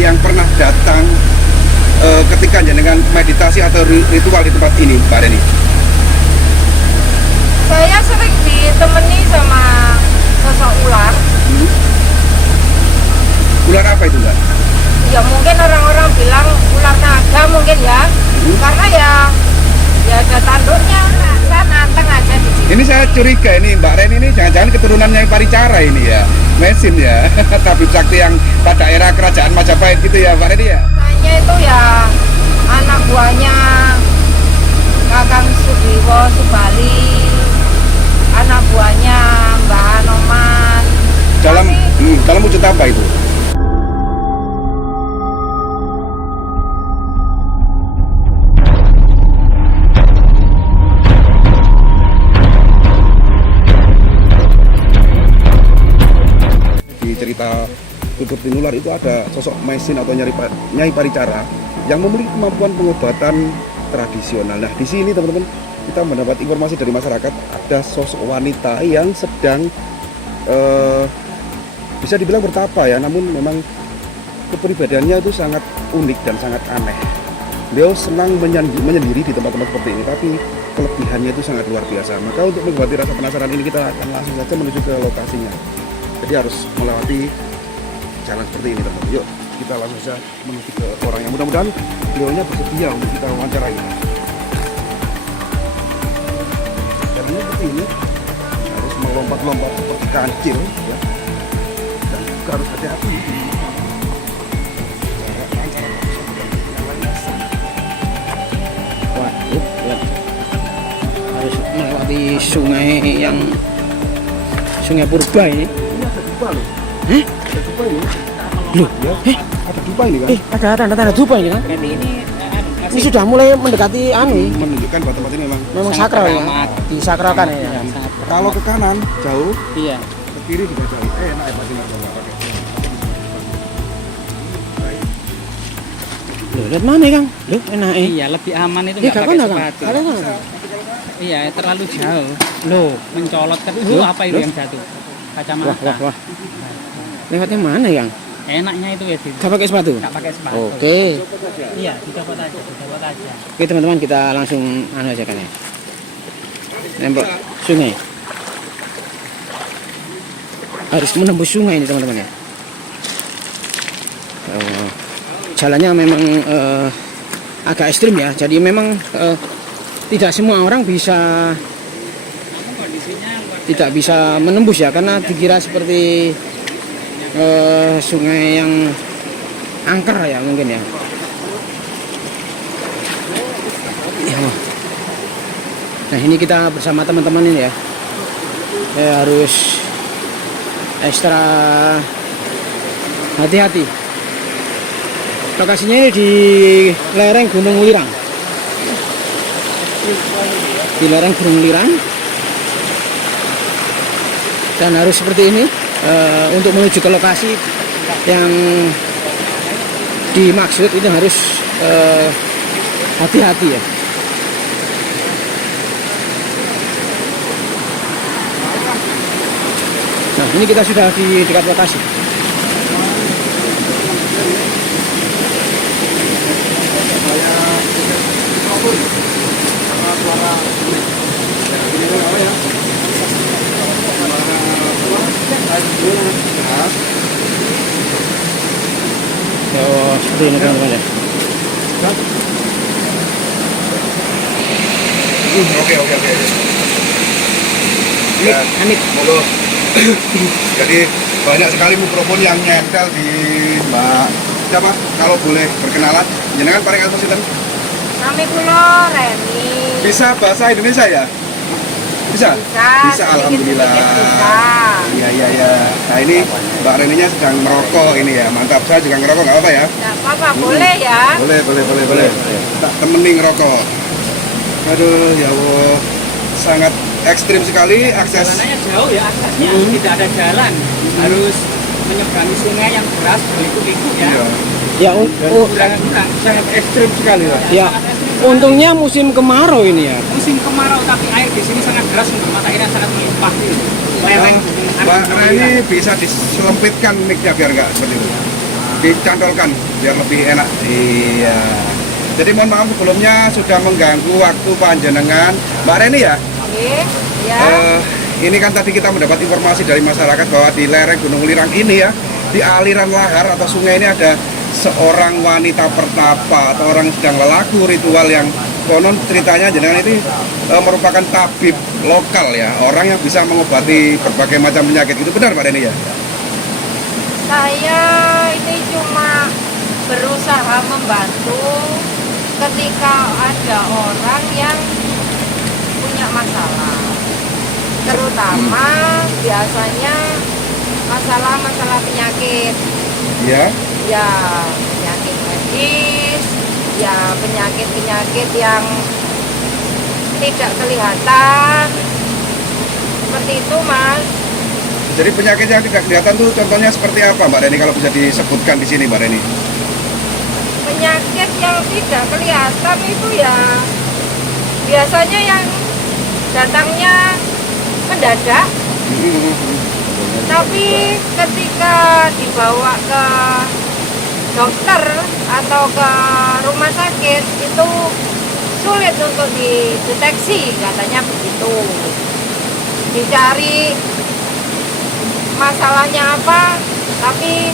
yang pernah datang ketika jenengan meditasi atau ritual di tempat ini, Mbak Reni? Saya sering ditemani sama sosok ular. Ular apa itu, Mbak? Ya mungkin orang-orang bilang ular naga mungkin ya. Karena ya ada tanduknya. Saya nanteng aja di sini. Ini saya curiga ini Mbak Reni ini jangan-jangan keturunan Nyai Paricara ini ya, mesin ya, tabib sakti yang pada era kerajaan Majapahit gitu ya Mbak Reni ya? Saya itu ya anak buahnya Kakang Sudiwo Subali, anak buahnya Mbak Anoman. Dalam wujud apa itu? Di cerita Tutur Tinular itu ada sosok mesin atau Nyai Paricara yang memiliki kemampuan pengobatan tradisional. Nah di sini teman-teman kita mendapat informasi dari masyarakat ada sosok wanita yang sedang bisa dibilang bertapa ya, namun memang kepribadiannya itu sangat unik dan sangat aneh. Beliau senang menyendiri di tempat-tempat seperti ini, tapi kelebihannya itu sangat luar biasa. Maka untuk mengobati rasa penasaran ini kita akan langsung saja menuju ke lokasinya. Jadi harus melewati jalan seperti ini teman-teman. Yuk kita langsung saja menuju ke orang yang mudah-mudahan beliaunya bersedia untuk kita wawancarai. Jalannya seperti ini, harus melompat-lompat seperti kancil ya. Dan juga harus hati-hati. Waduh, harus melewati sungai purba ini. Ini ada dupa loh. Hah? Ada dupa ini. Loh, Ya, ada dupa ini kan? ada tanda-tanda dupa ini kan? Ini sudah mulai mendekati anu, Menunjukkan bahwa tempat ini memang sakral ya, disakralkan ya. kalau ke kanan jauh, Iya. ke kiri juga jauh. Enak ya pasti nggak pakai. Loh, lihat mana Kang? Loh, enak Iya, lebih aman itu Iya, nggak kapan pakai Kang? sepatu. Kalian kan? Iya, terlalu jauh. Loh, Mencolot ke Loh, apa itu loh. yang jatuh? Kacamata. wah. Lewatnya mana Kang? Enaknya itu ya, Dit. Gak pakai sepatu? Nggak pakai sepatu. Oke. Iya, dicopot aja. Oke teman-teman, kita langsung anu aja kan ya. Nembok sungai. Harus menembus sungai ini teman-teman ya. Jalannya memang agak ekstrim ya. Jadi memang tidak semua orang bisa tidak bisa menembus ya, karena dikira seperti sungai yang angker ya mungkin ya. Nah ini kita bersama teman-teman ini ya, harus ekstra hati-hati. Lokasinya ini di lereng Gunung Lirang. Di lereng Gunung Lirang. Dan harus seperti ini untuk menuju ke lokasi yang dimaksud itu harus hati-hati ya. Nah ini kita sudah di dekat lokasi. Oh, seperti ini teman-teman ya. Oke. Ya, Amit. Monggo. Jadi banyak sekali mikrofon yang nyetel di Mbak siapa? Kalau boleh berkenalan, jenengan paling atas sinten? Nami kula Reni. Bisa bahasa Indonesia ya? Bisa? Bisa, alhamdulillah. Bisa. Iya. Nah ini Mbak Reninya sedang merokok ini ya, mantap. Saya juga ngerokok nggak apa ya? Nggak apa-apa, boleh ya. Boleh. Tak temenin ngerokok. Aduh ya Allah, sangat ekstrim sekali akses. Jalanannya jauh ya, aksesnya tidak ada jalan. Harus menyeberangi sungai yang deras berliku-liku ya. Iya. Ya, Jurang-jurang. Sangat ekstrim sekali ya. ya. Untungnya musim kemarau ini ya. Musim kemarau tapi air di sini sangat deras, mata airnya sangat melimpah. Lereng. Mbak Reni bisa diselempitkan mic-nya biar nggak seperti itu. dicantolkan biar lebih enak. Iya. Jadi mohon maaf sebelumnya sudah mengganggu waktu panjenengan, Mbak Reni ya. Oke, ya. Ini kan tadi kita mendapat informasi dari masyarakat bahwa di lereng Gunung Lirang ini ya, di aliran lahar atau sungai ini ada seorang wanita pertapa atau orang yang sedang lelaku ritual yang konon ceritanya jenengan ini merupakan tabib lokal ya, orang yang bisa mengobati berbagai macam penyakit. Itu benar Mbak Reni ya? Saya ini cuma berusaha membantu ketika ada orang yang punya masalah, terutama biasanya masalah penyakit, Ya. ya penyakit medis, ya penyakit yang tidak kelihatan, seperti itu Mas. Jadi penyakit yang tidak kelihatan tuh contohnya seperti apa Mbak Reni kalau bisa disebutkan di sini Mbak Reni? Penyakit yang tidak kelihatan itu ya biasanya yang datangnya mendadak, tapi ketika dibawa ke dokter atau ke rumah sakit itu sulit untuk dideteksi, katanya begitu. Dicari masalahnya apa, tapi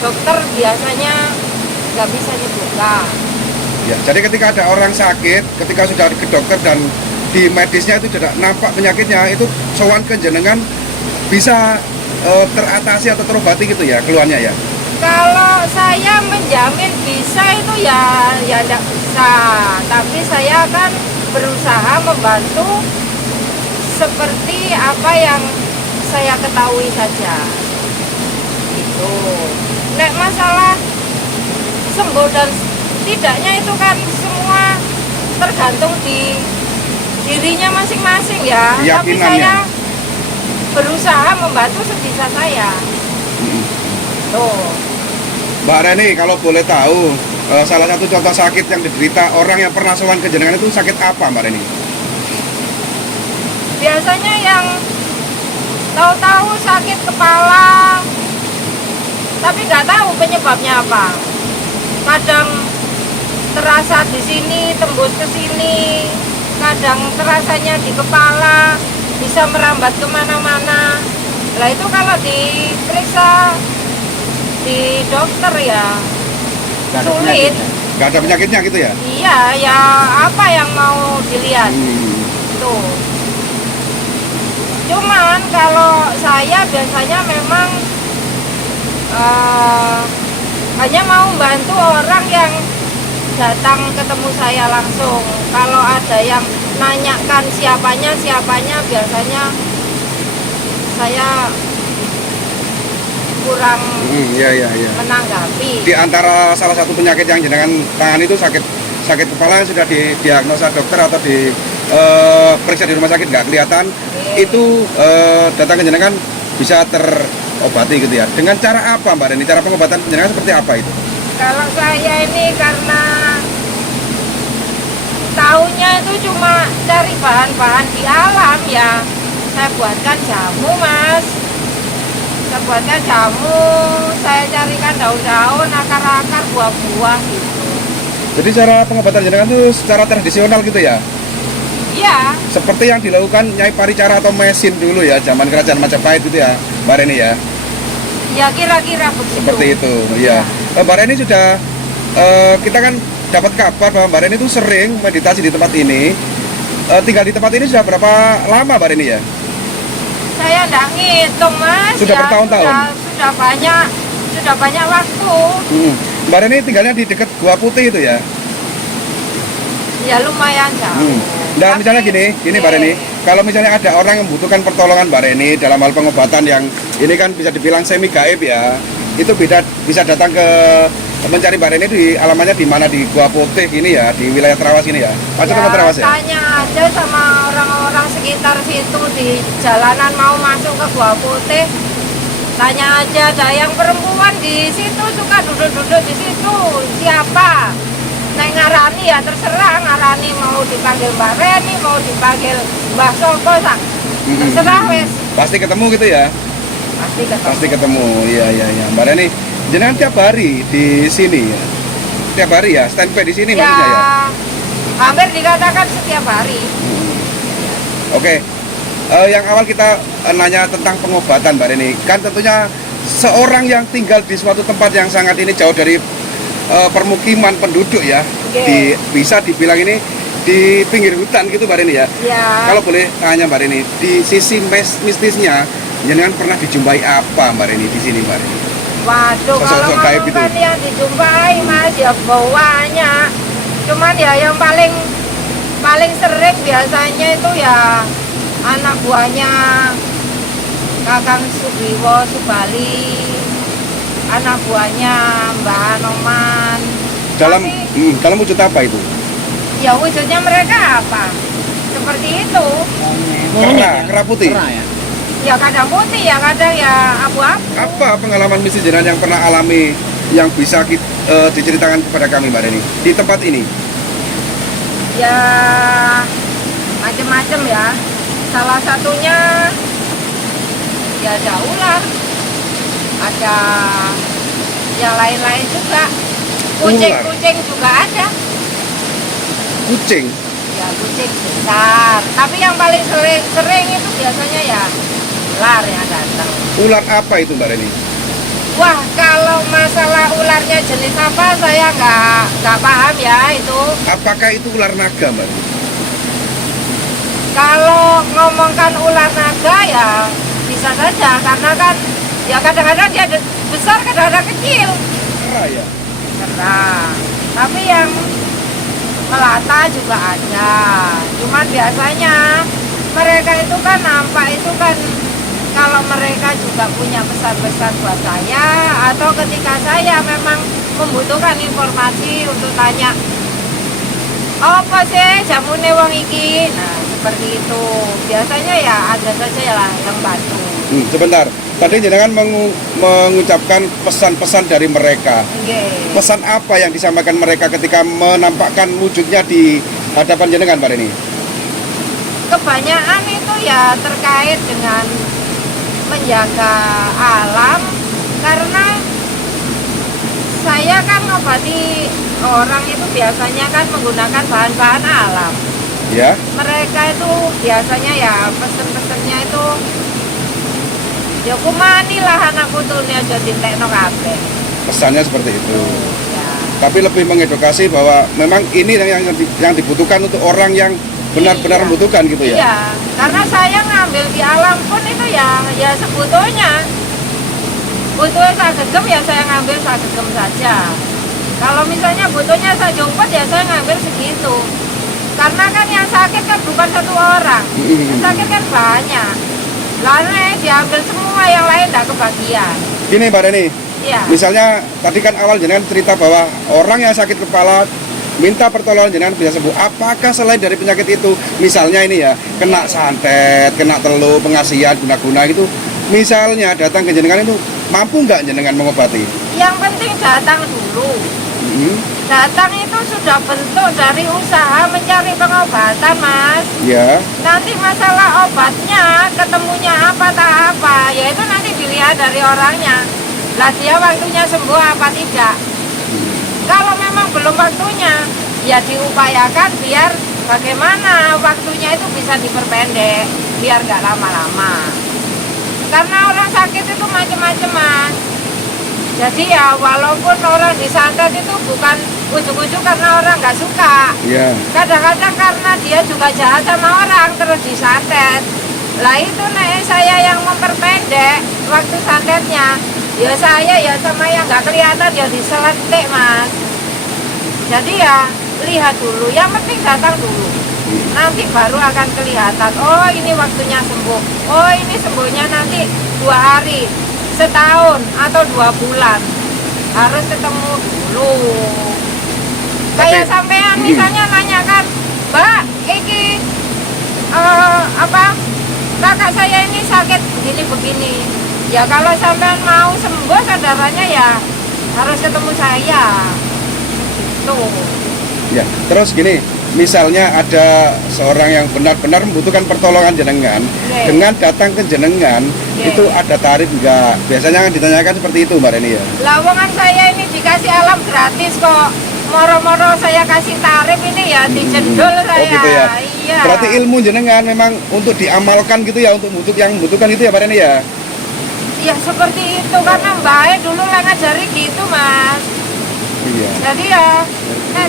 dokter biasanya nggak bisa nyebutkan. Ya, jadi ketika ada orang sakit, ketika sudah ke dokter dan di medisnya itu tidak nampak penyakitnya, itu sowan ke jenengan bisa teratasi atau terobati gitu ya keluhannya ya? Kalau saya menjamin bisa itu ya tidak bisa, tapi saya akan berusaha membantu seperti apa yang saya ketahui saja. Itu. Nek masalah sembuh dan tidaknya itu kan semua tergantung di dirinya masing-masing ya. Tapi saya berusaha membantu sebisa saya. Tuh. Mbak Reni, kalau boleh tahu, salah satu contoh sakit yang diderita orang yang pernah sowan ke jenengan itu sakit apa Mbak Reni? Biasanya yang tahu-tahu sakit kepala, tapi nggak tahu penyebabnya apa. Kadang terasa di sini, tembus ke sini, kadang terasanya di kepala, bisa merambat kemana-mana. Lah itu kalau diperiksa di dokter ya sulit. Nggak ada penyakitnya gitu ya? Iya, ya apa yang mau dilihat? Tuh. Cuman kalau saya biasanya memang hanya mau bantu orang yang datang ketemu saya langsung. Kalau ada yang nanyakan siapanya biasanya saya kurang menanggapi. Di antara salah satu penyakit yang jenengan tangani itu sakit kepala yang sudah didiagnosa dokter atau periksa di rumah sakit nggak kelihatan, itu datang ke jenengan bisa terobati gitu ya. Dengan cara apa Mbak Reni? Cara pengobatan jenengan seperti apa itu? Kalau saya ini karena tahunya itu cuma cari bahan-bahan di alam ya, saya buatkan jamu Mas. Saya buatkan jamu, saya carikan daun-daun, akar-akar, buah-buah gitu. Jadi cara pengobatan jenengan itu secara tradisional gitu ya? Iya. Seperti yang dilakukan Nyai Paricara atau Mesin dulu ya, zaman kerajaan Majapahit gitu ya, Mbak Reni ya? Ya kira-kira begitu. Seperti itu, ya. Mbak Reni sudah, kita kan dapat kabar bahwa Mbak Reni itu sering meditasi di tempat ini. Tinggal di tempat ini sudah berapa lama Mbak Reni ya? Saya enggak ngitung Mas. Sudah ya, bertahun-tahun? Sudah banyak waktu. Mbak Reni tinggalnya di dekat Gua Putih itu ya? Ya lumayan jauh. Nah misalnya gini Mbak Reni, kalau misalnya ada orang yang membutuhkan pertolongan Mbak Reni dalam hal pengobatan yang ini kan bisa dibilang semi gaib ya, itu bisa datang ke mencari Mbak Reni di alamannya di mana, di Gua Putih ini ya, di wilayah Trawas ini ya. Masuk ke Trawas ya? Tanya aja sama orang-orang sekitar situ di jalanan mau masuk ke Gua Putih. Tanya aja, ada yang perempuan di situ suka duduk-duduk di situ. Siapa? Nek ngarani ya terserah, ngarani mau dipanggil Mbak Reni, mau dipanggil Mbah Soko, terserah wes. Pasti ketemu gitu ya? Pasti ketemu. Pasti ketemu, iya. Mbak Reni, Jenengan tiap hari di sini ya? Tiap hari ya, standby di sini maksudnya ya? Hampir dikatakan setiap hari. Oke, yang awal kita nanya tentang pengobatan Mbak Reni. Kan tentunya seorang yang tinggal di suatu tempat yang sangat ini jauh dari permukiman penduduk ya, Oke. bisa dibilang ini di pinggir hutan gitu Mbak Reni ya. Ya. Kalau boleh tanya Mbak Reni, di sisi mistisnya, jenengan pernah dijumpai apa Mbak Reni di sini Mbak Reni? Waduh, kalau Sosok-sosok gaib itu. kan yang dijumpai Mas ya bawahnya. Cuman ya yang paling sering biasanya itu ya anak buahnya Kakang Subiwo Subali, anak buahnya Mbah Anoman. Dalam Tapi, dalam wujud apa itu? ya wujudnya mereka apa? Seperti itu. Monyet ya? Kera putih. Kera ya. Ya kadang putih ya kadang ya abu-abu. Apa pengalaman mistis jenengan yang pernah alami yang bisa diceritakan kepada kami Mbak Reni di tempat ini? Ya macem-macem ya. Salah satunya ya ada ular, ada yang lain-lain juga. Kucing juga ada. Kucing. Ya kucing besar. Tapi yang paling sering itu biasanya ya ular yang datang. Ular apa itu Mbak Reni? Wah, kalau masalah ularnya jenis apa saya nggak paham ya itu. Apakah itu ular naga Mbak Reni? Kalau ngomongkan ular naga ya bisa saja karena kan ya kadang-kadang dia besar kadang-kadang kecil. Kera ya. Serang. Tapi yang melata juga ada. Cuman biasanya mereka itu kan nampak itu kan kalau mereka juga punya pesan-pesan buat saya atau ketika saya memang membutuhkan informasi untuk tanya apa sih jamune wong iki, nah seperti itu biasanya ya ada saja ya lah yang bantu. Sebentar, tadi jenengan mengucapkan pesan-pesan dari mereka. Nggih. Pesan apa yang disampaikan mereka ketika menampakkan wujudnya di hadapan jenengan Mbak Reni? Kebanyakan itu ya terkait dengan menjaga alam karena saya kan ngobati orang itu biasanya kan menggunakan bahan-bahan alam. Ya. Mereka itu biasanya ya pesen-pesennya itu ya kumani lah anak putune aja ditekno kabeh. Pesannya seperti itu. Ya. Tapi lebih mengedukasi bahwa memang ini yang dibutuhkan untuk orang yang benar-benar Iya. membutuhkan gitu ya. Iya, karena saya ngambil di alam pun itu ya sebetulnya butuhnya saya gegem ya saya ngambil saya gegem saja. Kalau misalnya butuhnya saya jemput ya saya ngambil segitu. Karena kan yang sakit kan bukan satu orang, yang sakit kan banyak. Lalu diambil semua yang lain tidak kebagian. Gini Mbak Reni, Iya. misalnya tadi kan awal jenengan cerita bahwa orang yang sakit kepala minta pertolongan jenengan bisa sembuh. Apakah selain dari penyakit itu, misalnya ini ya, kena santet, kena telu, pengasihan, guna-guna gitu, misalnya datang ke jenengan itu, mampu nggak jenengan mengobati? Yang penting datang dulu. Datang itu sudah bentuk dari usaha mencari pengobatan, Mas. Ya, Nanti masalah obatnya, ketemunya apa tak apa, ya itu nanti dilihat dari orangnya. Lah dia waktunya sembuh apa tidak. Kalau memang belum waktunya, ya diupayakan biar bagaimana waktunya itu bisa diperpendek, biar nggak lama-lama. Karena orang sakit itu macam-macam, Mas. Jadi ya walaupun orang disantet itu bukan ujuk-ujuk karena orang nggak suka. ya. Kadang-kadang karena dia juga jahat sama orang terus disantet. Lah itu nek saya yang memperpendek waktu santetnya. Ya saya ya sama yang nggak kelihatan ya diseletik, Mas. Jadi ya lihat dulu, yang penting datang dulu. Nanti baru akan kelihatan, oh ini waktunya sembuh. Oh ini sembuhnya nanti 2 hari, setahun atau 2 bulan. Harus ketemu dulu. Kayak sampean misalnya nanyakan, Mbak, iki kakak saya ini sakit begini-begini. Ya kalau sampean mau sembuh saudaranya ya harus ketemu saya. Tuh. Ya, terus gini, misalnya ada seorang yang benar-benar membutuhkan pertolongan jenengan, Oke. dengan datang ke jenengan, Oke. itu ada tarif enggak? Biasanya kan ditanyakan seperti itu Mbak Reni ya. Lawongan saya ini dikasih alam gratis kok. Moro-moro saya kasih tarif ini ya dijendol saya. Oh gitu ya. Iya. Berarti ilmu jenengan memang untuk diamalkan gitu ya, untuk yang membutuhkan itu ya Mbak Reni ya. Ya seperti itu karena Mbak dulu lah ngajari gitu Mas. Iya. Jadi ya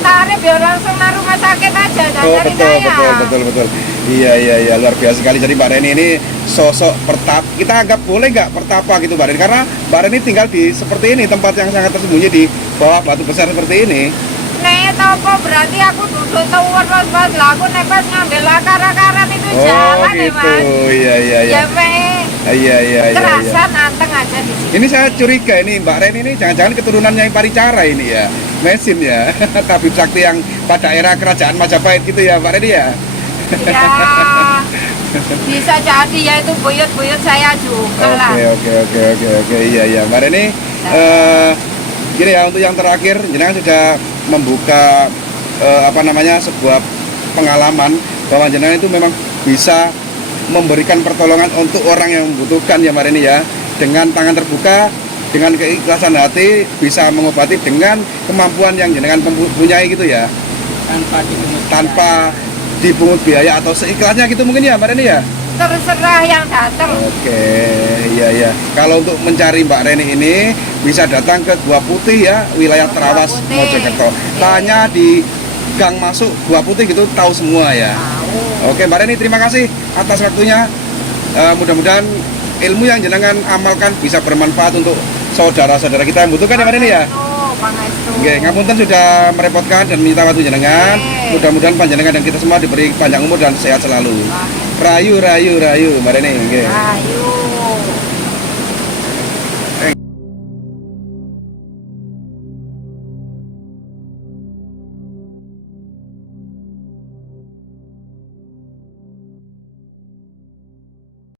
tarif ya langsung ke rumah sakit aja dan Oh dari betul, saya. betul. Iya, luar biasa sekali. Jadi Mbak Reni ini sosok pertapa. Kita anggap boleh nggak pertapa gitu Mbak Reni? Karena Mbak Reni tinggal di seperti ini, tempat yang sangat tersembunyi di bawah batu besar seperti ini. Nek topo berarti aku duduk tuwur Mas lah aku nek pas ngambil akar-akaran itu Oh jalan ya gitu, Mas. iya. Ya me Iya. kerasa anteng aja di sini. Ini saya curiga ini Mbak Reni ini jangan-jangan keturunannya yang Paricara ini ya, mesin ya, tabib sakti yang pada era kerajaan Majapahit gitu ya Mbak Reni ya. Ya bisa jadi ya itu buyut-buyut saya juga lah. Oke, iya Mbak Reni. Gini ya, untuk yang terakhir, jenengan sudah membuka sebuah pengalaman bahwa jenengan itu memang bisa memberikan pertolongan untuk orang yang membutuhkan ya Mbak Reni ya, dengan tangan terbuka, dengan keikhlasan hati, bisa mengobati dengan kemampuan yang jenengan punyai gitu ya, tanpa dipungut biaya atau seikhlasnya gitu mungkin ya Mbak Reni ya. Terserah yang datang. Oke, iya. Kalau untuk mencari Mbak Reni ini bisa datang ke Gua Putih ya, wilayah Gua Trawas, Putih. Mojokerto. Oke. Tanya di gang masuk Gua Putih gitu, tahu semua ya. Tahu. Oke Mbak Reni, terima kasih atas waktunya. Mudah-mudahan ilmu yang jenengan amalkan bisa bermanfaat untuk saudara-saudara kita yang membutuhkan ya Mbak Reni ya. Pangestu. Oke, ngapunten sudah merepotkan dan minta waktu jenengan. Oke. Mudah-mudahan panjenengan dan kita semua diberi panjang umur dan sehat selalu. Rayu Mbak Reni. Oke. Ayo.